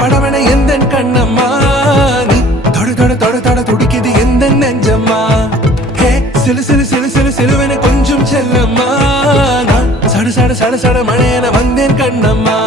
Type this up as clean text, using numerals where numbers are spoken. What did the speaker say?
படவன எந்த கண்ணம்மா நீ தொட தொட தொட தொட துடிக்குது எந்த நெஞ்சம்மா ஹே சிலு சிலு சிலு சிலு சிலுவன கொஞ்சம் செல்லம்மா நான் சட சட சட சட மழையன வந்தேன் கண்ணம்மா